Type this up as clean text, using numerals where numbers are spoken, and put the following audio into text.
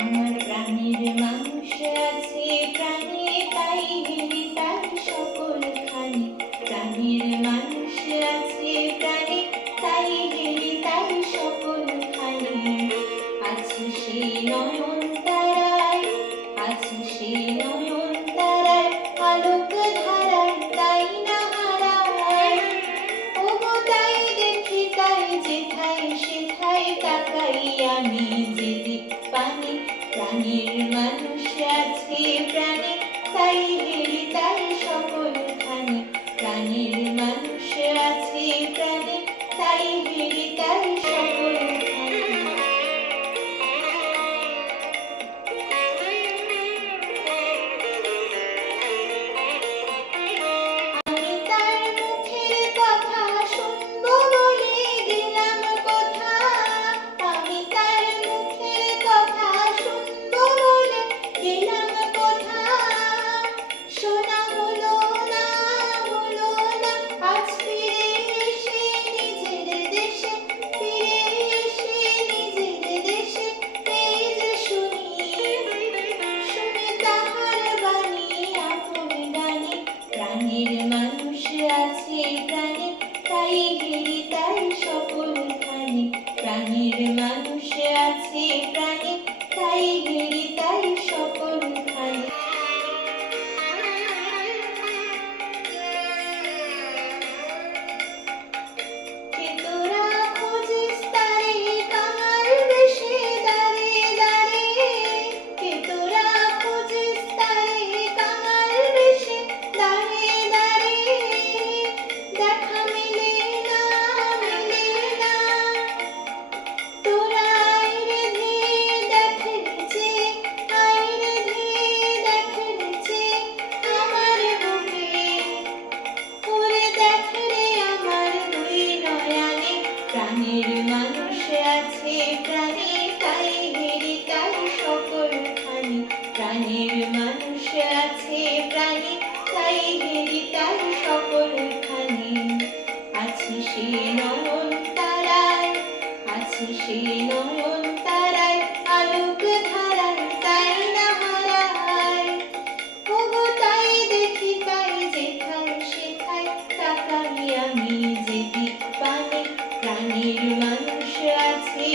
আমার প্রাণের মানুষ আছে প্রাণে, তাই হেরি তার সকলখানি। প্রাণের মানুষ আছে প্রাণে, তাই হেরি তার সকলখানি। আছে সে নয়ন তারায়, আছে সে নয়ন তারায়, আলোক ধারায় তাই না হারায়। ওগো তাই দেখি তাই যেথায় সেথায় তাকাই আমি যেদিক পানি। প্রাণের মানুষ আছে প্রাণে, তাই হেরি তাই সকলখানি। প্রাণের মানুষ আছে প্রাণে, তাই হেরি তাই সকলখানি। আমি তার মুখের কথা শুনবো বলে গেলাম কোথা। আমি তার মুখের কথা শুনবো বলে গেলাম কোথা। শোনা হলো না, হলো না, আজ ফিরে এসে নিজের দেশে, ফিরে এসে নিজের দেশে। এই যে শুনি, শুনি তাহার বাণী আপন গানে। প্রাণের মানুষ আছে প্রাণে, তাই হেরি তাই সকলখানি। প্রাণের মানুষ আছে প্রাণে, তাই হেরি তাই সকলখানি। কে তোরা খোঁজিস তারে কাঙাল বেশে দাঁড়ে দাঁড়ে। কে তোরা খোঁজিস তারে কাঙাল বেশে দাঁড়ে দাঁড়ে। দেখা মেলে না, মেলে না। তোরা আইরে ধেয়ে দেখ নিচে, আইরে ধেয়ে দেখ নিচে আমার বুকে। ওরে দেখ রে আমার দুই নয়নে। প্রাণের মানুষ আছে প্রাণে, তাই হেরি তাই সকলখানি। প্রাণের মানুষ আছে প্রাণে, তাই হেরি তাই সকলখানি। আছে সে নয়ন তারায়, আছে সে নয়ন তারায়, আলোক ধারায় তাই না হারায়। ওগো তাই দেখি তাই যেথায় সেথায় তাকাই আমি যেদিক পানে। প্রাণের মানুষ আছে